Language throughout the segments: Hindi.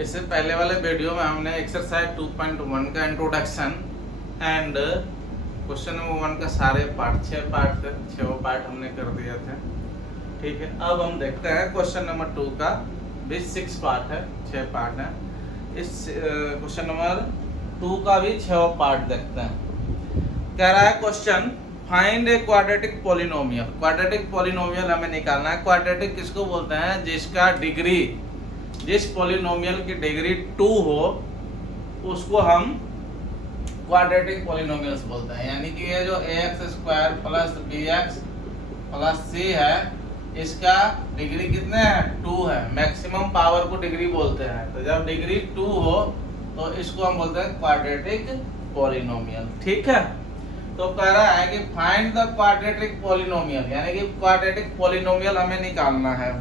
इससे पहले वाले वीडियो में हमने एक्सरसाइज 2.1 का इंट्रोडक्शन एंड क्वेश्चन नंबर 1 का सारे पार्ट 6 पार्ट थे, 6 पार्ट हमने कर दिए थे। ठीक है, अब हम देखते हैं क्वेश्चन नंबर 2 का भी 6 पार्ट है, 6 पार्ट है। इस क्वेश्चन नंबर 2 का भी 6 पार्ट देखते हैं। कह रहा है question, find a quadratic polynomial. Quadratic polynomial हमें निकालना है। क्वाड्रेटिक किसको बोलते हैं? जिसका डिग्री, जिस पॉलिनोमियल की डिग्री 2 हो उसको हम क्वाड्रेटिक पॉलिनोमियल्स बोलते हैं। यानी कि ये जो ax² plus bx plus c है, इसका डिग्री कितने है? 2 है। मैक्सिमम पावर को डिग्री बोलते हैं। तो जब डिग्री 2 हो तो इसको हम बोलते हैं क्वाड्रेटिक पॉलिनोमियल। ठीक है, तो कह रहा है कि फाइंड द क्वाड्रेटिक पॉलिनोमियल, यानी कि क्वाड्रेटिक पॉलिनोमियल हमें निकालना है।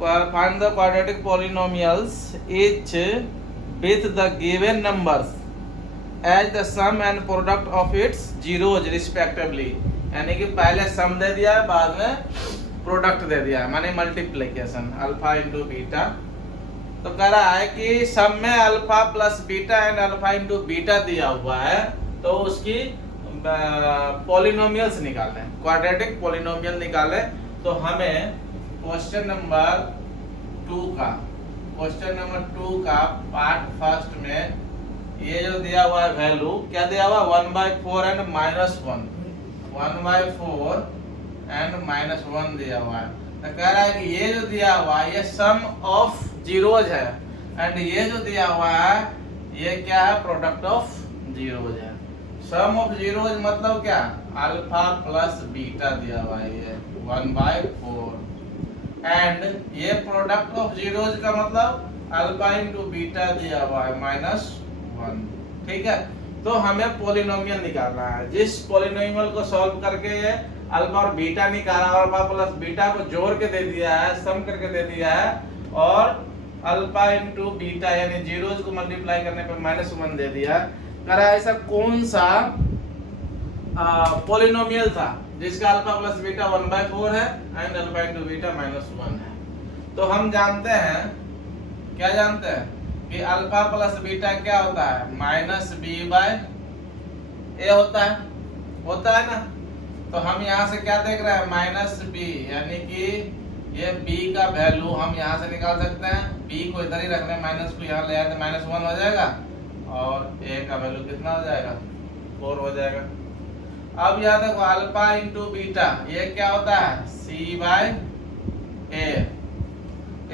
Find the quadratic polynomials each with the given numbers as the sum and product of its zeros respectively। यानी कि पहले सम दे दिया है, बाद में प्रोडक्ट दे दिया है, माने मल्टीप्लिकेशन अल्फा इंटू बीटा। तो कह रहा है कि सम में alpha plus beta and alpha into beta दिया हुआ है, तो उसकी पॉलिनोमियल्स निकालें, क्वाड्रेटिक पॉलिनोमियल निकालें। तो हमें क्वेश्चन नंबर 2 का पार्ट फर्स्ट में ये जो दिया हुआ है वैल्यू, क्या दिया हुआ? 1/4 एंड -1, 1/4 एंड -1 दिया हुआ है। तो कह रहा है कि ये जो दिया हुआ है ये सम ऑफ जीरोज है, एंड ये जो दिया हुआ है ये क्या है? प्रोडक्ट ऑफ जीरोज है। सम ऑफ जीरोज मतलब क्या? अल्फा प्लस बीटा दिया हुआ है, ये 1/4, एंड ये प्रोडक्ट ऑफ जीरोज का मतलब अल्फा इंटू बीटा दिया हुआ है -1। ठीक है, तो हमें पॉलिनोमियल निकालना है। जिस पॉलिनोमियल को सॉल्व करके ये अल्फा और बीटा निकाला, और अल्फा प्लस बीटा को जोड़ के दे दिया है, सम करके दे दिया है, और अल्फा इंटू बीटा यानी जीरोज को मल्टीप्लाई करने पे -1 दे दिया। करा ऐसा कौन सा पॉलिनोमियल था जिसका अल्फा प्लस बीटा 1/4 है एंड अल्फा इंटू बीटा -1 है? तो हम जानते हैं, क्या जानते हैं कि अल्फा प्लस बीटा क्या होता है? -b/a होता है ना। तो हम यहाँ से क्या देख रहे हैं? -b, यानी कि ये b का वैल्यू हम यहाँ से निकाल सकते हैं। b को इधर ही रखने, माइनस को यहाँ ले आए तो -1 हो जाएगा, और a का वैल्यू कितना हो जाएगा? 4 हो जाएगा। अब याद रखो अल्फा इंटू बीटा ये क्या होता है? c/a।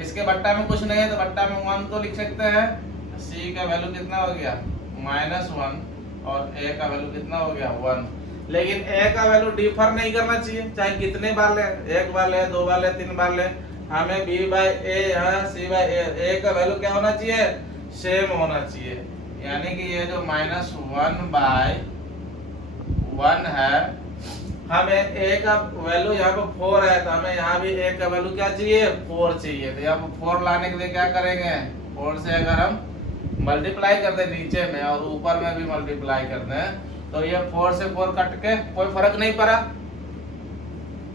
इसके बट्टा में कुछ नहीं है तो बट्टा में 1 तो लिख सकते हैं। c का वैल्यू कितना हो गया? -1, और a का वैल्यू कितना हो गया? 1। लेकिन a का वैल्यू डिफर नहीं करना चाहिए, चाहे कितने बार ले, 1 बार ले, 2 बार ले, 3 बार ले। हमें b/a यहाँ c/a का वैल्यू क्या होना चाहिए? सेम होना चाहिए। यानी कि ये जो -1/1 है, हमें a का वैल्यू यहाँ पे 4 है, तो हमें यहाँ भी a का वैल्यू क्या चाहिए? 4 चाहिए। तो यहाँ पे 4 लाने के लिए क्या करेंगे? 4 से अगर हम मल्टीप्लाई कर दें नीचे में और ऊपर में भी मल्टीप्लाई कर दें, तो ये 4 से 4 कट के कोई फर्क नहीं पड़ा,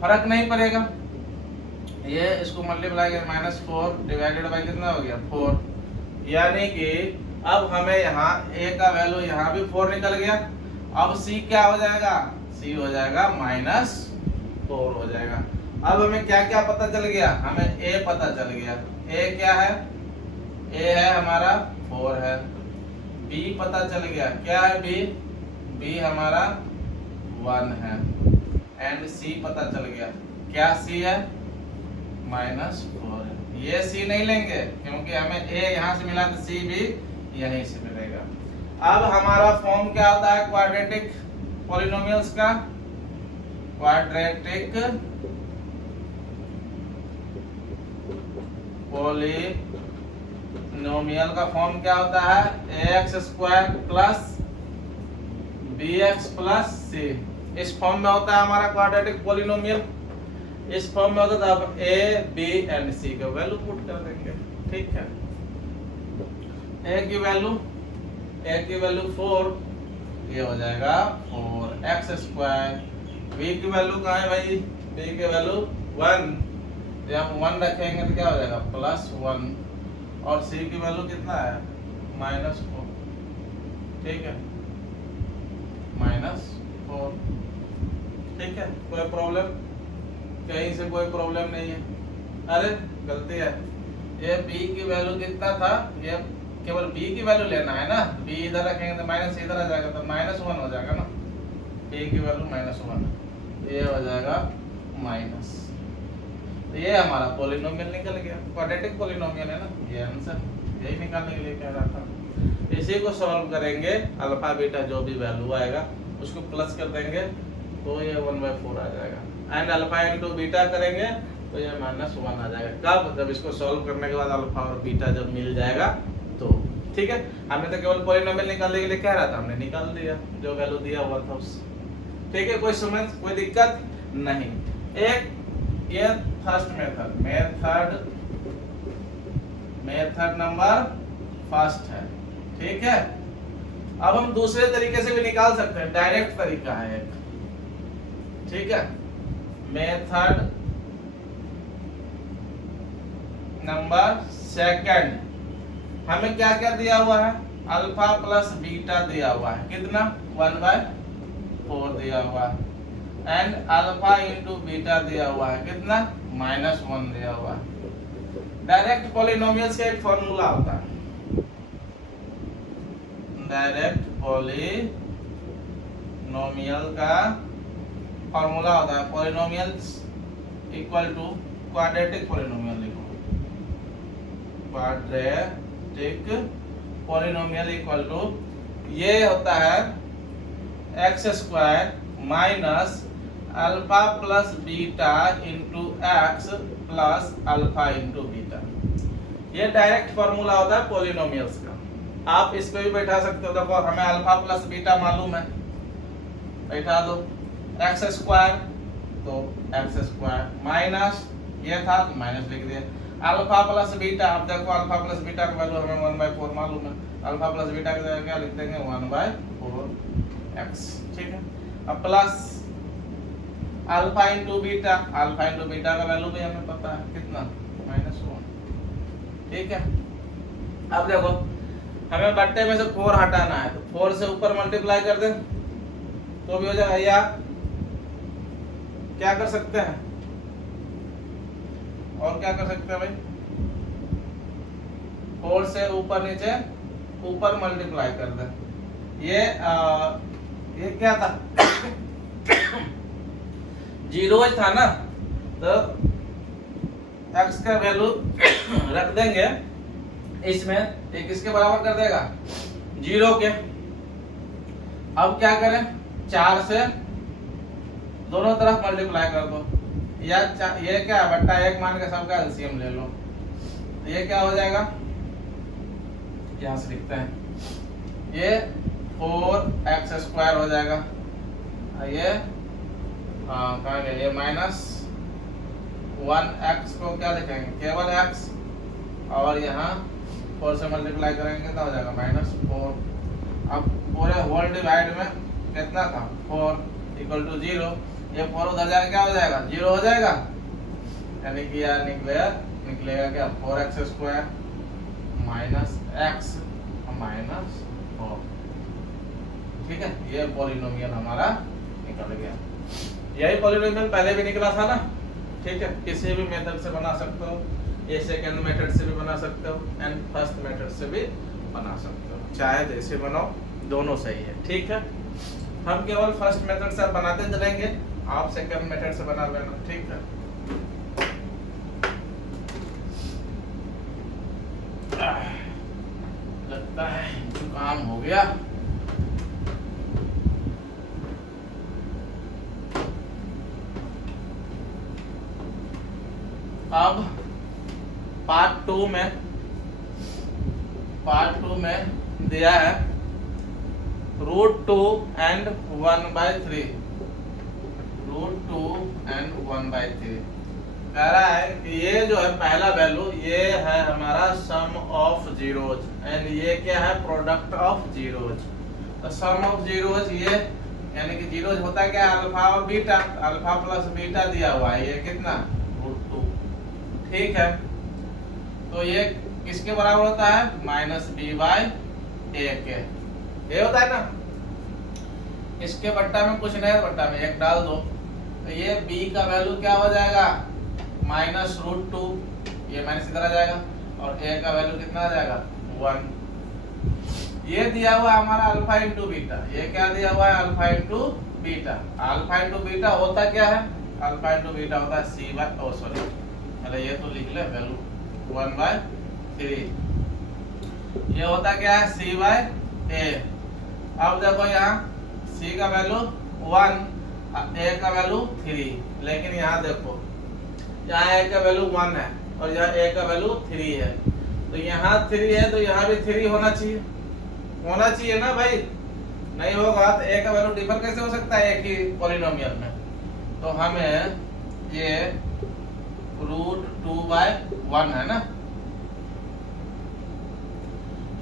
फर्क नहीं पड़ेगा। ये इसको मल्टीप्लाई कर -4 डिवाइडेड बाय कितना हो गया? 4। यानी कि अब हमें यहाँ a का वैल्यू यहाँ भी 4 निकल गया। अब c क्या हो जाएगा? c हो जाएगा -4 हो जाएगा। अब हमें क्या क्या पता चल गया? हमें a पता चल गया। a क्या है? a है हमारा 4 है। b पता चल गया, क्या है b? b हमारा 1 है, एंड c पता चल गया, क्या c है? -4 है। ये c नहीं लेंगे क्योंकि हमें a यहाँ से मिला, तो c भी यहीं से मिलेगा। अब हमारा फॉर्म क्या होता है क्वाड्रेटिक पॉलिनोमियल्स का? क्वाड्रेटिक पॉलिनोमियल का फॉर्म क्या होता है? ax² plus bx plus c। इस फॉर्म में होता है हमारा क्वाड्रेटिक पॉलिनोमियल। इस फॉर्म में होता है, तो a, b एंड c का वैल्यू पुट कर देंगे। ठीक है, a की वैल्यू 4, ये हो जाएगा 4x²। b की वैल्यू कहाँ है भाई? b की वैल्यू 1, जब हम 1 रखेंगे तो क्या हो जाएगा? +1, और सी की वैल्यू कितना है -4, ठीक है, -4, ठीक है। कोई प्रॉब्लम, कहीं से कोई प्रॉब्लम नहीं है। अरे गलती है, ये b की वैल्यू कितना था, ये केवल b की वैल्यू लेना है ना, b इधर रखेंगे तो माइनस इधर आ जाएगा तो -1 हो जाएगा ना, b की वैल्यू -1, ये हो जाएगा माइनस। तो ये हमारा पॉलिनोमियल निकल गया, क्वाड्रेटिक पॉलिनोमियल है ना, ये आंसर यही निकालने के लिए कह रहा था। इसी को सॉल्व करेंगे, अल्फा बीटा जो भी वैल्यू आएगा उसको प्लस कर देंगे तो ये 1/4 आ जाएगा, एंड अल्फा इंटू बीटा करेंगे तो ये -1 आ जाएगा। कब? जब इसको सॉल्व करने के बाद अल्फा और बीटा जब मिल जाएगा तो, ठीक है। हमने तो केवल पॉलिनोमियल निकालने के लिए कह रहा था, हमने निकाल दिया जो वैल्यू दिया हुआ था उससे, ठीक है। कोई समझ, कोई दिक्कत नहीं। एक ये फर्स्ट मेथड नंबर फर्स्ट है, ठीक है। अब हम दूसरे तरीके से भी निकाल सकते हैं, डायरेक्ट तरीका है एक, ठीक है। मेथड नंबर सेकंड, हमें क्या क्या दिया हुआ है, अल्फा प्लस बीटा दिया हुआ है, कितना 1/4 दिया हुआ है, एंड अल्फा इंटू बीटा दिया हुआ है, कितना -1 दिया हुआ है। डायरेक्ट पॉलिनोमियल्स का एक फॉर्मूला होता है, डायरेक्ट पॉलिनोमियल का फॉर्मूला होता है, polynomials equal to quadratic polynomial, लिखो क्वाड्रेटिक पॉलिनोमियल इक्वल टू, ये होता है x² minus alpha plus beta into x plus alpha into beta. ये डायरेक्ट फॉर्मूला होता है पॉलिनोमियल्स का। आप इस पे भी बैठा सकते हो, देखो हमें अल्फा प्लस बीटा मालूम है, बैठा दो x² तो x² माइनस ये था तो माइनस लिख दिया, अल्फा प्लस बीटा, अब देखो अल्फा प्लस बीटा का वैल्यू हमें 1/4 मालूम है, अल्फा प्लस बीटा की जगह क्या लिख देंगे 1/4x, ठीक है। अब plus alpha into beta, alpha into beta का वैल्यू भी हमें पता है कितना -1, ठीक है। अब देखो हमें बट्टे में से 4 हटाना है, तो 4 से ऊपर मल्टीप्लाई कर दे तो भी हो जाएगा, या क्या कर सकते हैं, और क्या कर सकते हैं भाई, 4 से ऊपर नीचे ऊपर मल्टीप्लाई कर दे। ये क्या था 0 था ना, तो x का वैल्यू रख देंगे इसमें, ये किसके बराबर कर देगा 0 के। अब क्या करें, 4 से दोनों तरफ मल्टीप्लाई कर दो, या ये क्या है बट्टा 1 मान के सबका एलसीएम ले लो, तो ये क्या हो जाएगा, यहां से लिखते हैं, ये 4x² हो जाएगा, ये कहाँ गया, ये -1x को क्या लिखेंगे केवल x, और यहाँ 4 से मल्टीप्लाई करेंगे तो हो जाएगा -4। अब पूरे होल डिवाइड में कितना था 4 इक्वल टू 0, ये 4 उधर जाके क्या हो जाएगा 0 हो जाएगा, यानी कि यार निकलेगा क्या 4x² माइनस x माइनस 4, ठीक है। ये पॉलिनोमियल हमारा निकल गया। यही पॉलिनोमियल पहले भी निकला था ना, ठीक है। किसी भी मेथड से बना सकते हो, ये सेकंड मेथड से भी बना सकते हो, एंड फर्स्ट मेथड से भी बना सकते हो, चाहे जैसे बनाओ दोनों सही है, ठीक है। हम केवल फर्स्ट मेथड से बनाते चलेंगे, आप सेकंड मेथड से बना लेना, ठीक है। लगता है जुकाम हो गया। अब पार्ट 2 में दिया है √2 and 1/3, √2 and 1/3 कह रहा है कि ये जो है पहला वैल्यू, ये है हमारा सम ऑफ जीरोज, एंड ये क्या है प्रोडक्ट ऑफ जीरोज। तो सम ऑफ जीरोज ये यानी कि जीरोज होता है क्या, अल्फा और बीटा, अल्फा प्लस बीटा दिया हुआ है, ये कितना √2, ठीक है। तो ये किसके बराबर होता है, माइनस बी बाई ए के, ये होता है ना। इसके बट्टा में कुछ नहीं, बट्टा में 1 डाल दो, तो ये b का वैल्यू क्या हो जाएगा, -√2, ये माइनस इधर आ जाएगा, और a का वैल्यू कितना आ जाएगा, 1। ये दिया हुआ हमारा अल्फा इंटू बीटा, ये क्या दिया हुआ है, alpha into beta. Alpha into beta होता क्या है, अल्फा इंटू बीटा होता है c बाय, ओ सॉरी, अरे ये तो लिख ले वैल्यू 1/3, ये होता क्या है, c बाय a। अब देखो यहाँ c का वैल्यू 1, a का वैल्यू 3, लेकिन यहाँ देखो, यहाँ a का वैल्यू 1 है और यहाँ a का वैल्यू 3 है, तो यहाँ 3 है तो यहाँ भी 3 होना चाहिए ना भाई। नहीं होगा तो a का वैल्यू डिफर कैसे हो सकता है एक ही पॉलिनोमियल में। तो हमें ये √2/1 है ना,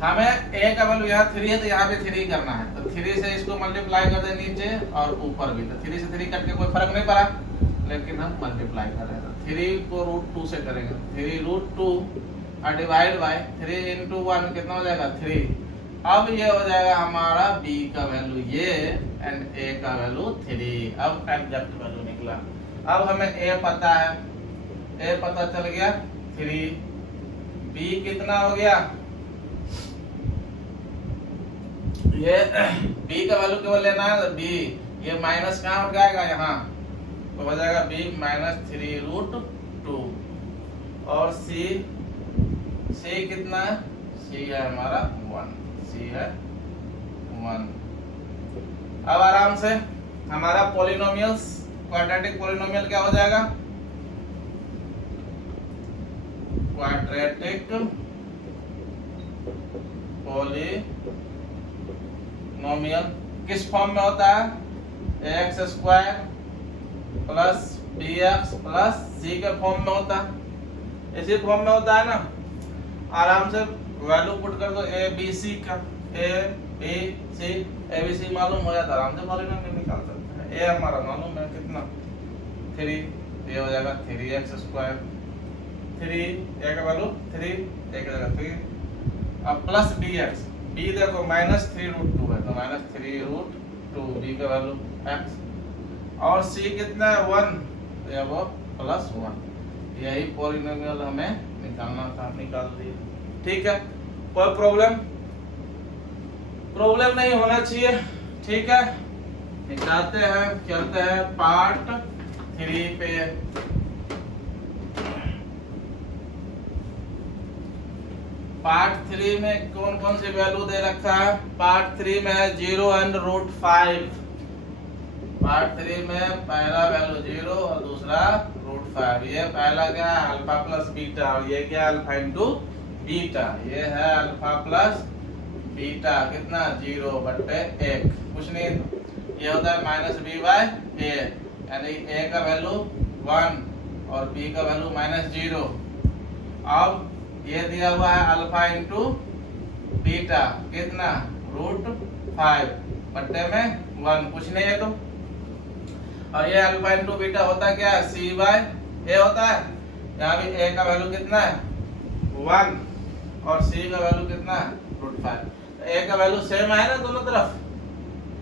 हमें a का वैल्यू यहाँ 3 है तो यहाँ भी 3 करना है, तो 3 से इसको मल्टीप्लाई कर दे नीचे और ऊपर भी, तो 3 से 3 कट के कोई फर्क नहीं पड़ा, लेकिन हम मल्टीप्लाई कर रहे हैं, तो 3 को √2 से करेंगे, 3√2 और डिवाइड बाय 3 into 1 कितना हो जाएगा, 3। अब ये हो जाएगा हमारा b का वैल्यू ये एंड a का वैल्यू 3। अब एग्जैक्ट वैल्यू निकला। अब हमें a पता है, a पता चल गया 3, b कितना हो गया, ये b का वैल्यू केवल लेना है, b ये माइनस कहाँ हो जाएगा यहाँ, तो हो जाएगा b -3√2, और c कितना है, c है हमारा 1, c है 1। अब आराम से हमारा पॉलिनोमियल्स, क्वाड्रेटिक पॉलिनोमियल क्या हो जाएगा, क्वाड्रेटिक पॉलिनोमियल किस फॉर्म में होता है, x² plus bx plus c के फॉर्म में होता है, इसी फॉर्म में होता है ना। आराम से वैल्यू पुट कर दो a b c का, a b c, a b c मालूम हो जाता है, आराम से पॉलिनोमियल निकाल सकते हैं। a हमारा मालूम है कितना, 3, ये हो जाएगा 3x², 3 a का वैल्यू 3, a का जगह 3, अब प्लस bx, b देखो -3√2 है तो -3√2, b का वैल्यू x, और c कितना है 1, तो ये वो +1। यही पॉलिनोमियल हमें निकालना था, निकाल दिए। ठीक है, कोई प्रॉब्लम नहीं होना चाहिए। ठीक है, निकालते हैं, चलते हैं पार्ट 3 पे। पार्ट 3 में कौन कौन सी वैल्यू दे रखा है, पार्ट 3 में है 0 एंड √5। पार्ट 3 में पहला वैल्यू 0 और दूसरा √5। ये पहला क्या है, अल्फा प्लस बीटा, और ये क्या है, अल्फा इंटू बीटा। ये है अल्फा प्लस बीटा, कितना 0/1, कुछ नहीं, ये होता है -b/a, यानी a का वैल्यू 1 और b का वैल्यू -0। अब ये दिया हुआ है अल्फा इंटू बीटा, कितना √5 बट्टे में 1, कुछ नहीं है तो। और ये अल्फा इंटू बीटा होता क्या है, c/a होता है। यहाँ भी a का वैल्यू कितना है 1 और c का वैल्यू कितना है √5। तो a का वैल्यू सेम है ना दोनों तरफ,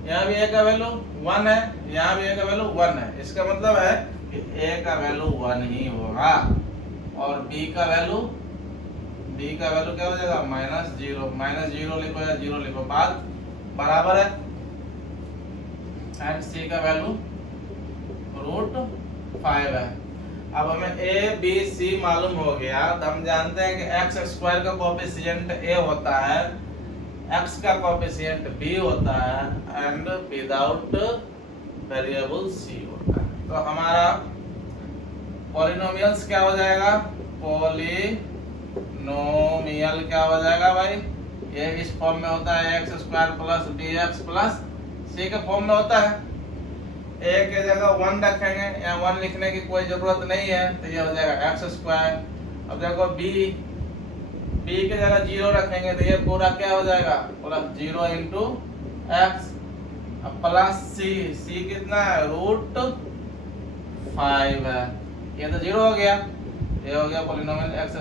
यहाँ भी a का वैल्यू 1 है, यहाँ भी a का वैल्यू 1 है। इसका मतलब है कि a का वैल्यू 1 ही होगा, और b का वैल्यू क्या हो जाएगा, -0 लिखो या 0 लिखो, बात बराबर है। एंड c का वैल्यू √5 है। अब हमें a b c मालूम हो गया, तो हम जानते हैं कि x² का कोएफिशिएंट a होता है, x का कोएफिशिएंट b होता है, एंड विदाउट वेरिएबल c होता है। तो हमारा पॉलिनोमियल्स क्या हो जाएगा, पॉलिनोमियल क्या हो जाएगा भाई, ये इस फॉर्म में होता है x² plus bx plus c के फॉर्म में होता है। a के जगह 1 रखेंगे, या 1 लिखने की कोई जरूरत नहीं है, तो ये हो जाएगा x²। अब देखो b के जगह 0 रखेंगे, तो ये पूरा क्या हो जाएगा, पूरा 0 इंटू x, अब प्लस c कितना है √5 है, ये तो 0 हो गया, ये हो गया पॉलिनोमियल x²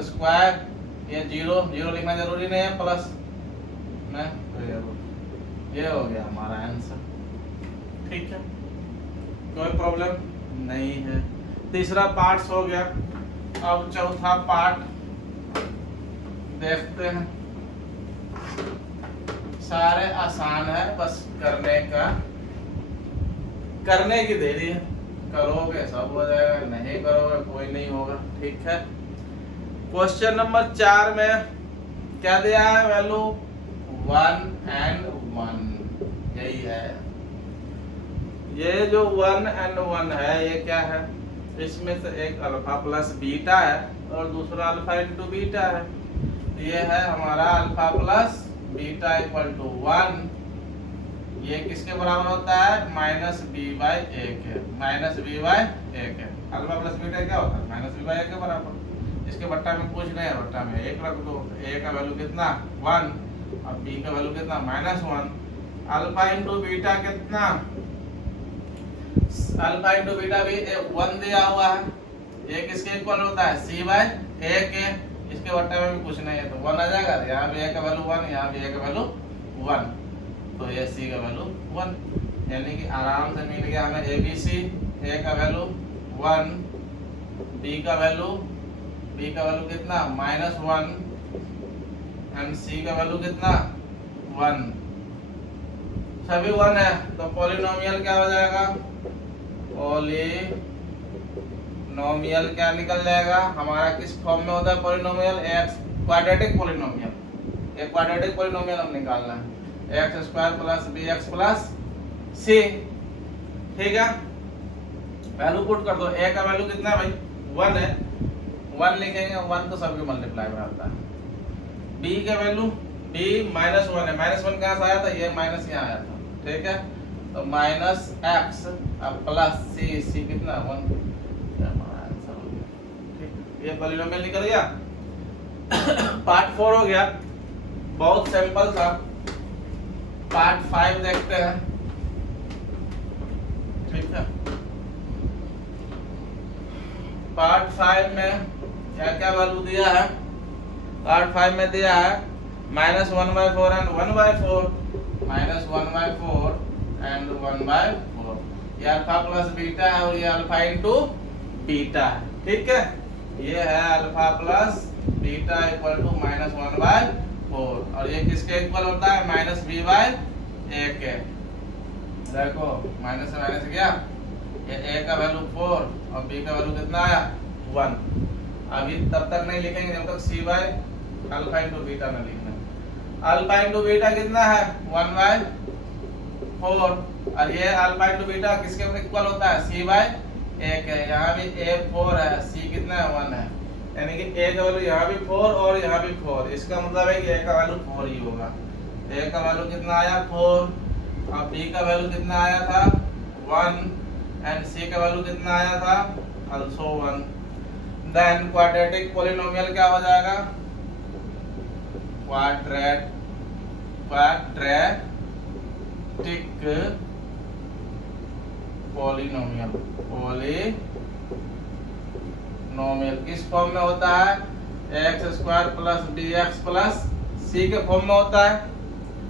ये जीरो जीरो लिखना जरूरी नहीं है, प्लस में ये हो गया हमारा आंसर। ठीक है, कोई प्रॉब्लम नहीं है। तीसरा पार्ट हो गया। अब चौथा पार्ट देखते हैं। सारे आसान है, बस करने की देरी है। करोगे सब हो जाएगा, नहीं करोगे कोई नहीं होगा। ठीक है, क्वेश्चन नंबर 4 में क्या दिया है? वैल्यू 1 and 1, यही है। ये जो 1 and 1 है, ये क्या है? इसमें से एक अल्फा प्लस बीटा है और दूसरा अल्फा इंटू बीटा है। ये है हमारा alpha plus beta equal to 1। ये किसके बराबर होता है? माइनस बी बाई ए के। माइनस बी बाई ए के। अल्फा प्लस बीटा क्या होता है? माइनस बी बाई ए के बराबर। इसके बट्टा में कुछ नहीं है, बट्टा में 1 रख दो। ए का वैल्यू कितना? 1 और बी का वैल्यू कितना? -1। अल्फा इंटू बीटा कितना? अल्फा इंटू बीटा भी 1 दिया हुआ है। ये किसके इक्वल होता है? सी बाई ए के। इसके बट्टे में भी कुछ नहीं है तो 1 आ जाएगा। यहाँ भी ए का वैल्यू 1, यहाँ भी ए का वैल्यू 1, तो ये सी का वैल्यू 1। यानी कि आराम से मिल गया हमें ए बी सी। ए का वैल्यू 1, बी का वैल्यू कितना? -1 एंड सी का वैल्यू कितना? 1। सभी 1 है तो पॉलिनोमियल क्या हो जाएगा? पॉलिनोमियल क्या निकल जाएगा हमारा? किस फॉर्म में होता है पॉलिनोमियल? X quadratic polynomial. एक क्वाड्रेटिक पॉलिनोमियल हम निकालना है। X square plus b x plus c. ठीक है, वैल्यू पुट कर दो। ए का वैल्यू कितना है भाई? 1 है, 1 लिखेंगे। 1 तो सबके मल्टीप्लाई में आता है। बी का वैल्यू बी -1 है। -1 कहाँ से आया था? ये माइनस यहाँ आया था। ठीक है, तो माइनस एक्स अब प्लस सी। सी कितना? 1। हमारा आंसर हो गया। ठीक, ये पॉलिनोमियल निकल गया। पार्ट 4 हो गया, बहुत सिंपल था। पार्ट 5 देखते हैं। ठीक है, पार्ट 5 में क्या क्या वैल्यू दिया है? पार्ट 5 में दिया है -1/4 एंड 1/4, -1/4 एंड 1/4। ये अल्फा प्लस बीटा है और ये अल्फा इंटू बीटा है। ठीक है, ये है alpha plus beta equal to -1/4 और ये किसके इक्वल होता है? माइनस बी बाई ए के। देखो माइनस से माइनस गया, ये ए का वैल्यू 4 और बी का वैल्यू कितना आया? 1। अभी तब तक नहीं लिखेंगे जब तक सी बाई अल्फा इंटू बीटा न लिखना। अल्फा इंटू बीटा कितना है? 1/4 और ये अल्फा इंटू बीटा किसके इक्वल होता है? सी बाई ए के। यहाँ भी ए 4 है, सी कितना है? 1 है। यानी कि ए का वैल्यू यहाँ भी 4 और यहाँ भी 4। इसका मतलब है कि ए का वैल्यू 4 ही होगा। ए का वैल्यू कितना आया? 4 और बी का वैल्यू कितना आया था? 1 एंड सी का वैल्यू कितना आया था? also 1। देन क्वाड्रेटिक पॉलिनोमियल क्या हो जाएगा? Quadratic polynomial. किस फॉर्म में होता है? x² plus bx plus c के फॉर्म में होता है।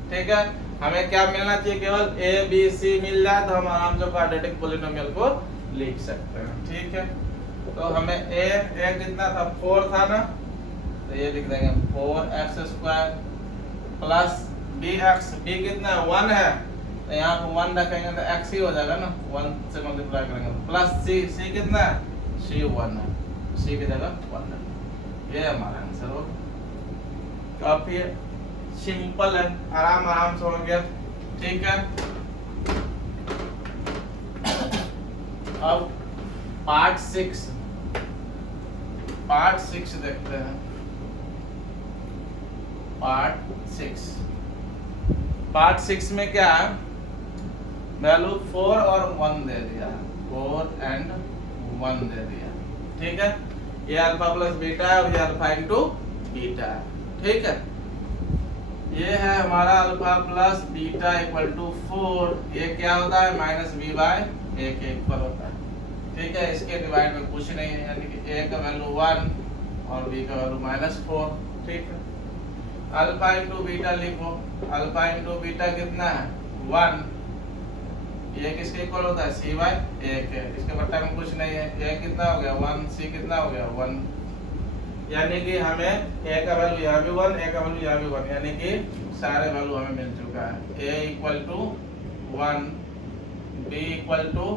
ठीक है, हमें क्या मिलना चाहिए? केवल a b c मिल जाए तो हम आराम से क्वाड्रेटिक पॉलिनोमियल को लिख सकते हैं। ठीक है, तो हमें a कितना था? 4 था ना, तो ये लिख देंगे 4x² प्लस bx। b कितना है? 1 है, तो यहाँ पे 1 रखेंगे तो x ही हो जाएगा ना, 1 से मल्टीप्लाई करेंगे तो प्लस c कितना है? c 1 है, c की जगह 1 है। ये हमारा आंसर हो। काफी सिंपल है, आराम से हो गया। ठीक है, अब पार्ट 6 देखते हैं। पार्ट 6 में क्या है? वैल्यू 4 और 1 दे दिया, 4 एंड 1 दे दिया। ठीक है, ये अल्फा प्लस बीटा है और ये अल्फा इंटू बीटा है। ठीक है, ये है हमारा alpha plus beta equal to 4। ये क्या होता है? माइनस बी बाई ए के इक्वल होता है। ठीक है, इसके डिवाइड में कुछ नहीं है, यानी कि ए का वैल्यू 1 और बी का वैल्यू -4। ठीक है, अल्फा इंटू बीटा लिखो। अल्फा इंटू बीटा कितना है 1, ये किसके इक्वल होता है सी बाय 1 है, इसके बट्टा में कुछ नहीं है। ये कितना हो गया 1, सी कितना हो गया 1, यानी कि हमें ए का वैल्यू यहाँ भी 1, ए का वैल्यू यहाँ भी 1, यानी कि सारे वैल्यू हमें मिल चुका है। A equal to 1, b equal to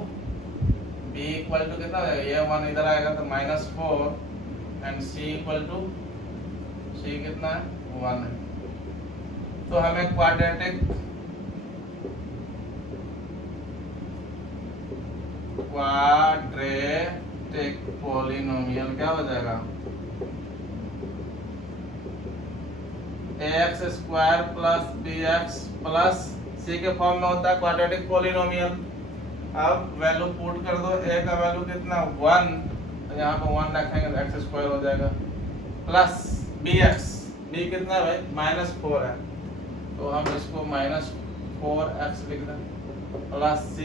कितना है, ये 1 इधर आएगा तो -4, and c equal to c कितना है 1 है। तो हमें क्वाड्रेटिक पॉलिनोमियल क्या हो जाएगा, ax square plus bx plus c के फॉर्म में होता है क्वाड्रेटिक पॉलिनोमियल। अब वैल्यू पुट कर दो, a का वैल्यू कितना 1, तो यहाँ पे 1 रखेंगे तो x स्क्वायर हो जाएगा, प्लस bx, b कितना है भाई -4 है, तो हम इसको -4x लिख दें, प्लस c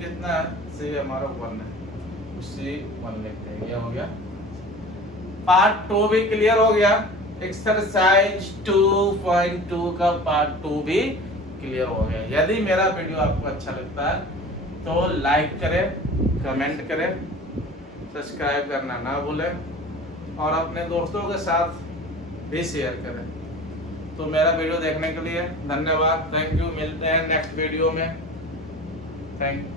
कितना है, c हमारा 1 है, c 1 लिखते हैं। ये हो गया पार्ट 2 भी क्लियर हो गया। एक्सरसाइज 2.2 का पार्ट 2 भी क्लियर हो गया। यदि मेरा वीडियो आपको अच्छा लगता है तो लाइक करें, कमेंट करें, सब्सक्राइब करना ना भूलें और अपने दोस्तों के साथ भी शेयर करें। तो मेरा वीडियो देखने के लिए धन्यवाद, थैंक यू। मिलते हैं नेक्स्ट वीडियो में, थैंक यू।